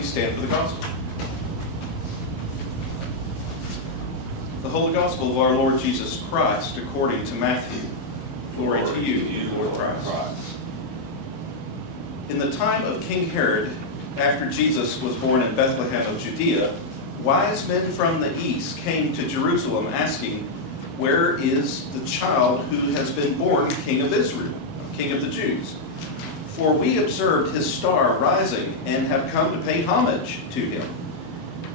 Please stand for the gospel. The Holy Gospel of our Lord Jesus Christ according to Matthew. Glory to you, Lord Christ. In the time of King Herod, after Jesus was born in Bethlehem of Judea, wise men from the east came to Jerusalem asking, "Where is the child who has been born King of Israel, King of the Jews? For we observed his star rising and have come to pay homage to him."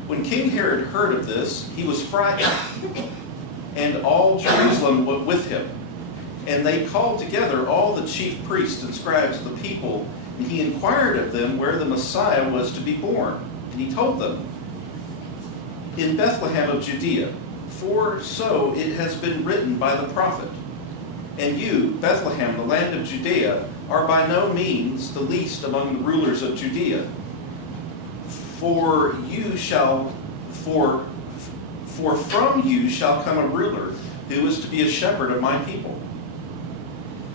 When King Herod heard of this, he was frightened, and all Jerusalem with him. And they called together all the chief priests and scribes of the people, and he inquired of them where the Messiah was to be born. And he told them, "In Bethlehem of Judea, for so it has been written by the prophet. And you, Bethlehem, the land of Judea, are by no means the least among the rulers of Judea. For from you shall come a ruler who is to be a shepherd of my people."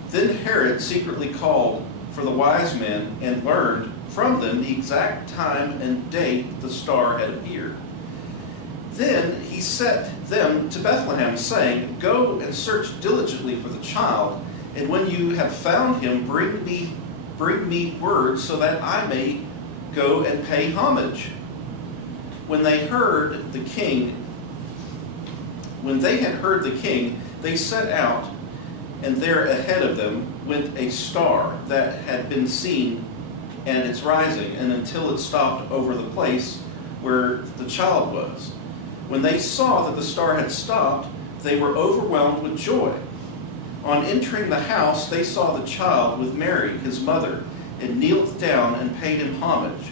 Then Herod secretly called for the wise men and learned from them the exact time and date the star had appeared. Then he sent them to Bethlehem, saying, "Go and search diligently for the child, and when you have found him, bring me word so that I may go and pay homage." When they had heard the king, they set out, and there ahead of them went a star that had been seen and its rising, and until it stopped over the place where the child was. When they saw that the star had stopped, they were overwhelmed with joy. On entering the house, they saw the child with Mary, his mother, and kneeled down and paid him homage.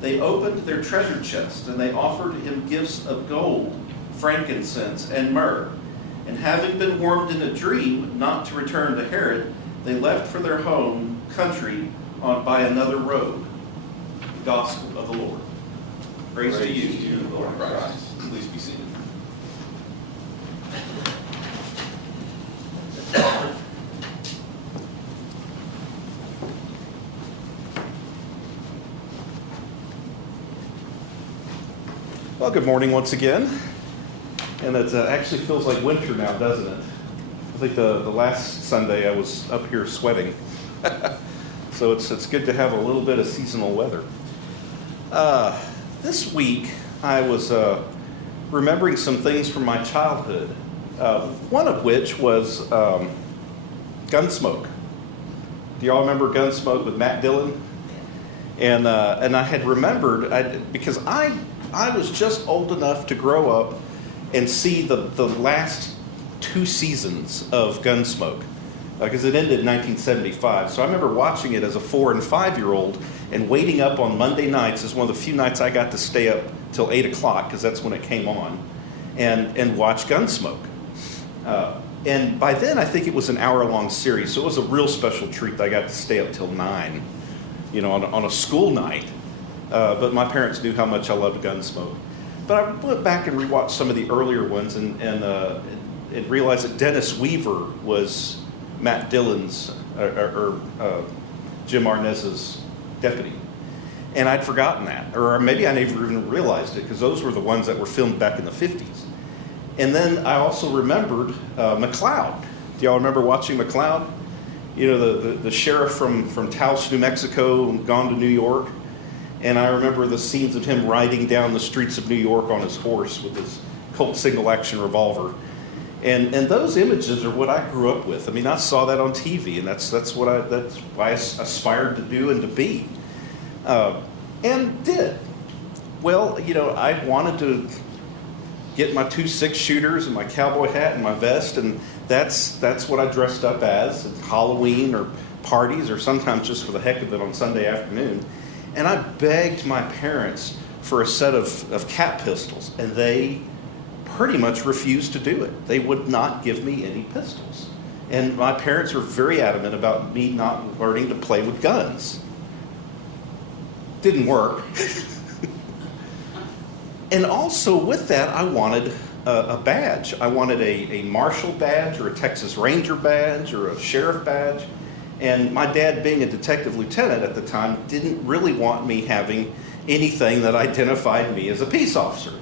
They opened their treasure chest, and they offered him gifts of gold, frankincense, and myrrh. And having been warned in a dream not to return to Herod, they left for their home country by another road. The Gospel of the Lord. Praise to you, Lord Christ. Please be seated. Well, good morning once again. And it actually feels like winter now, doesn't it? I think the last Sunday I was up here sweating. So it's good to have a little bit of seasonal weather. This week I was remembering some things from my childhood, one of which was Gunsmoke. Do y'all remember Gunsmoke with Matt Dillon? And I had remembered, because I was just old enough to grow up and see the last two seasons of Gunsmoke, because it ended in 1975. So I remember watching it as a 4 and 5-year-old and waiting up on Monday nights. Is one of the few nights I got to stay up till 8 o'clock, because that's when it came on, and watch Gunsmoke. And by then, I think it was an hour-long series, so it was a real special treat that I got to stay up till 9, on a school night. But my parents knew how much I loved Gunsmoke. But I went back and rewatched some of the earlier ones and realized that Dennis Weaver was Matt Dillon's, or Jim Arnezz's deputy. And I'd forgotten that, or maybe I never even realized it, because those were the ones that were filmed back in the 50s. And then I also remembered McCloud. Do y'all remember watching McCloud? The sheriff from Taos, New Mexico, gone to New York. And I remember the scenes of him riding down the streets of New York on his horse with his Colt single-action revolver. And those images are what I grew up with. I mean, I saw that on TV, and that's why I aspired to do and to be. And did. Well, I wanted to get my 2 6-shooters and my cowboy hat and my vest, and that's what I dressed up as at Halloween or parties, or sometimes just for the heck of it on Sunday afternoon. And I begged my parents for a set of cap pistols, and they pretty much refused to do it. They would not give me any pistols. And my parents were very adamant about me not learning to play with guns. Didn't work. And also with that, I wanted a badge. I wanted a marshal badge, or a Texas Ranger badge, or a sheriff badge. And my dad, being a detective lieutenant at the time, didn't really want me having anything that identified me as a peace officer.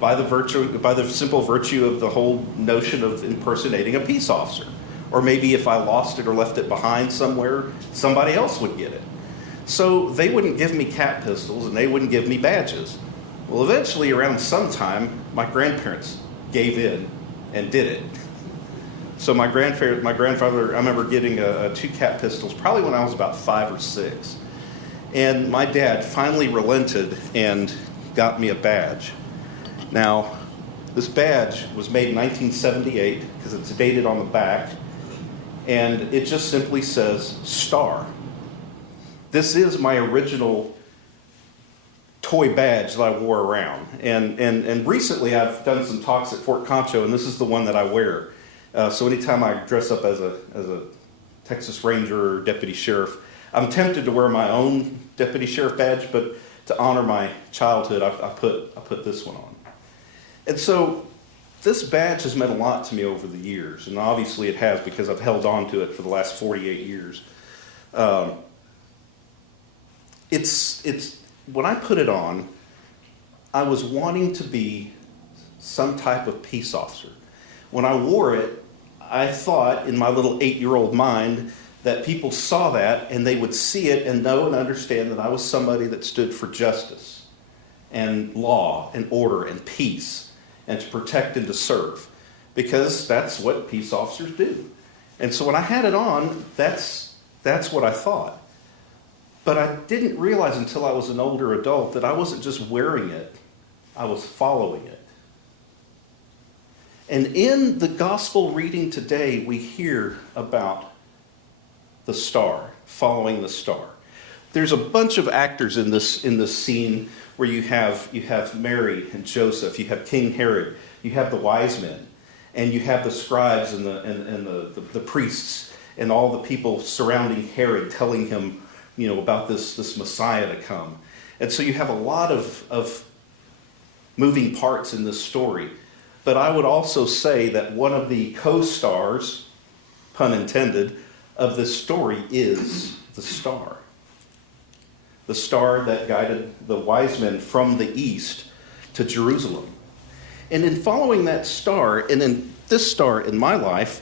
By the simple virtue of the whole notion of impersonating a peace officer. Or maybe if I lost it or left it behind somewhere, somebody else would get it. So they wouldn't give me cat pistols and they wouldn't give me badges. Well, eventually, around sometime, my grandparents gave in and did it. So my grandfather, I remember getting 2 cat pistols probably when I was about 5 or 6. And my dad finally relented and got me a badge. Now, this badge was made in 1978 because it's dated on the back, and it just simply says Star. This is my original toy badge that I wore around. And recently I've done some talks at Fort Concho, and this is the one that I wear. So anytime I dress up as a Texas Ranger or deputy sheriff, I'm tempted to wear my own deputy sheriff badge, but to honor my childhood, I put this one on. And so this badge has meant a lot to me over the years, and obviously it has because I've held on to it for the last 48 years. It's when I put it on, I was wanting to be some type of peace officer. When I wore it, I thought in my little 8-year-old mind that people saw that and they would see it and know and understand that I was somebody that stood for justice and law and order and peace and to protect and to serve, because that's what peace officers do. And so when I had it on, that's what I thought. But I didn't realize until I was an older adult that I wasn't just wearing it, I was following it. And in the gospel reading today, we hear about the star, following the star. There's a bunch of actors in this scene where you have Mary and Joseph, you have King Herod, you have the wise men, and you have the scribes and the priests and all the people surrounding Herod telling him, about this Messiah to come. And so you have a lot of moving parts in this story. But I would also say that one of the co-stars, pun intended, of this story is the star. The star that guided the wise men from the east to Jerusalem. And in following that star, and in this star in my life,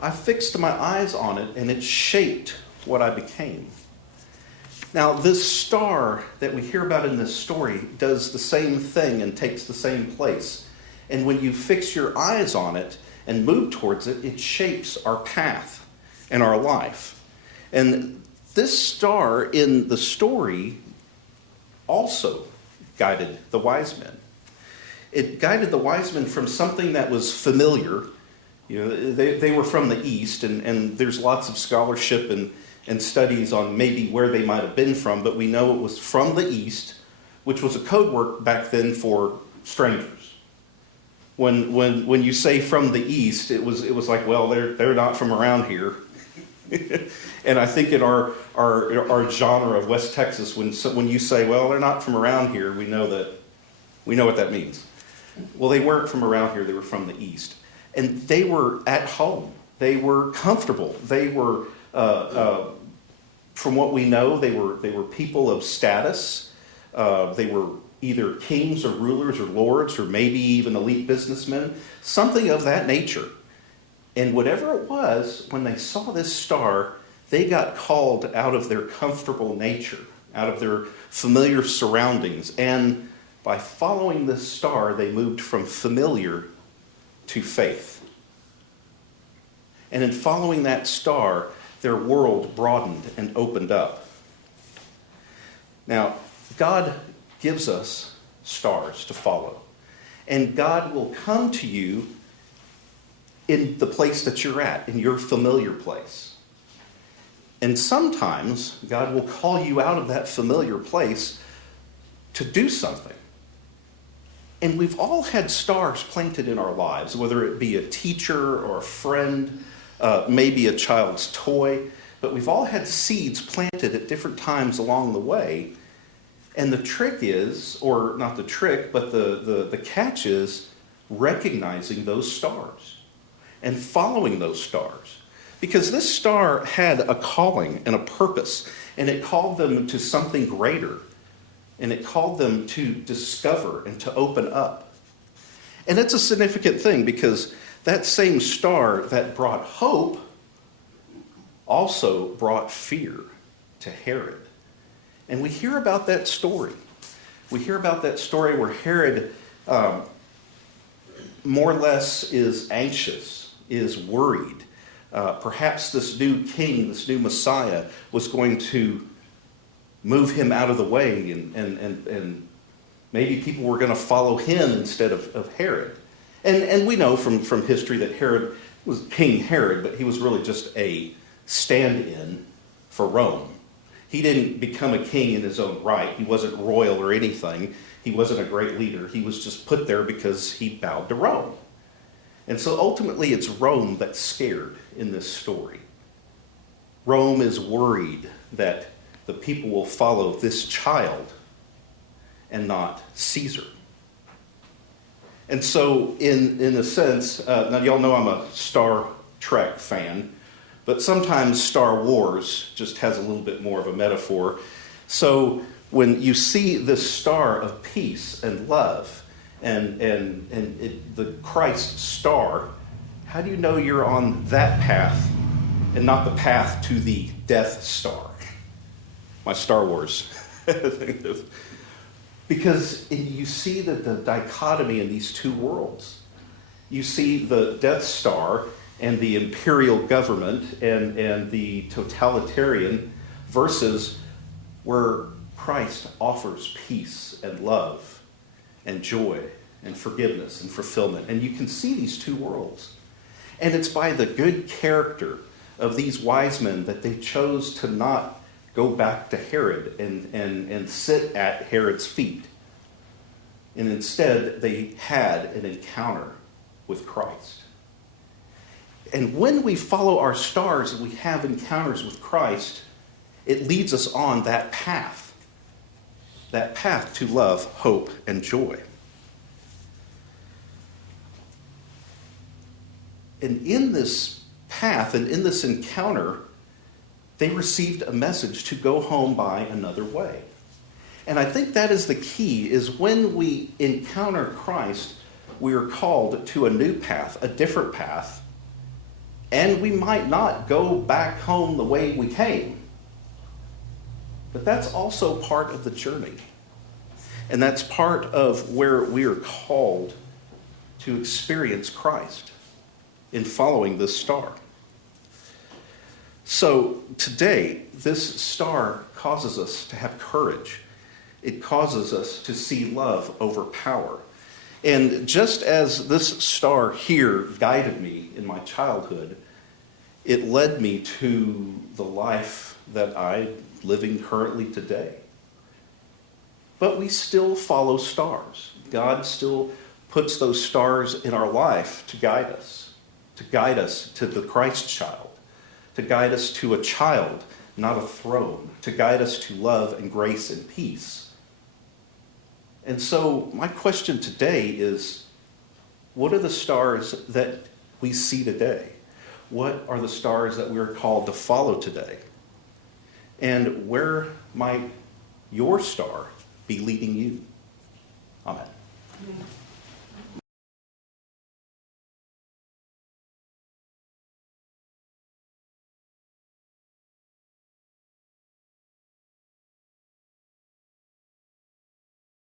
I fixed my eyes on it and it shaped what I became. Now, this star that we hear about in this story does the same thing and takes the same place. And when you fix your eyes on it and move towards it, it shapes our path and our life. And this star in the story also guided the wise men. It guided the wise men from something that was familiar. They were from the east, and there's lots of scholarship and studies on maybe where they might have been from, but we know it was from the east, which was a code word back then for strangers. When you say from the east, it was like, well, they're not from around here. And I think in our genre of West Texas, when you say, well, they're not from around here, we know what that means. Well, they weren't from around here; they were from the east, and they were at home. They were comfortable. They were, from what we know, they were people of status. They were either kings or rulers or lords or maybe even elite businessmen, something of that nature. And whatever it was, when they saw this star, they got called out of their comfortable nature, out of their familiar surroundings. And by following this star, they moved from familiar to faith. And in following that star, their world broadened and opened up. Now, God gives us stars to follow. And God will come to you in the place that you're at, in your familiar place. And sometimes God will call you out of that familiar place to do something. And we've all had stars planted in our lives, whether it be a teacher or a friend, maybe a child's toy, but we've all had seeds planted at different times along the way. And the trick is, or not the trick, but the catch is recognizing those stars and following those stars. Because this star had a calling and a purpose, and it called them to something greater and it called them to discover and to open up. And it's a significant thing because that same star that brought hope also brought fear to Herod. And we hear about that story. We hear about that story where Herod more or less is anxious, is worried. Perhaps this new king, this new Messiah, was going to move him out of the way, and maybe people were going to follow him instead of Herod. And we know from history that Herod was King Herod, but he was really just a stand-in for Rome. He didn't become a king in his own right. He wasn't royal or anything. He wasn't a great leader. He was just put there because he bowed to Rome. And so ultimately it's Rome that's scared in this story. Rome is worried that the people will follow this child and not Caesar. And so in a sense, now y'all know I'm a Star Trek fan, but sometimes Star Wars just has a little bit more of a metaphor. So when you see this star of peace and love and the Christ star, how do you know you're on that path and not the path to the Death Star? My Star Wars. Because you see the dichotomy in these two worlds. You see the Death Star and the imperial government and the totalitarian versus where Christ offers peace and love and joy and forgiveness and fulfillment. And you can see these two worlds. And it's by the good character of these wise men that they chose to not go back to Herod and sit at Herod's feet. And instead, they had an encounter with Christ. And when we follow our stars and we have encounters with Christ, it leads us on that path to love, hope, and joy. And in this path and in this encounter, they received a message to go home by another way. And I think that is the key, is when we encounter Christ, we are called to a new path, a different path, and we might not go back home the way we came. But that's also part of the journey. And that's part of where we are called to experience Christ in following this star. So today, this star causes us to have courage. It causes us to see love over power. And just as this star here guided me in my childhood, it led me to the life that I'm living currently today. But we still follow stars. God still puts those stars in our life to guide us to the Christ child, to guide us to a child, not a throne, to guide us to love and grace and peace. And so my question today is, what are the stars that we see today? What are the stars that we're called to follow today? And where might your star be leading you? Amen.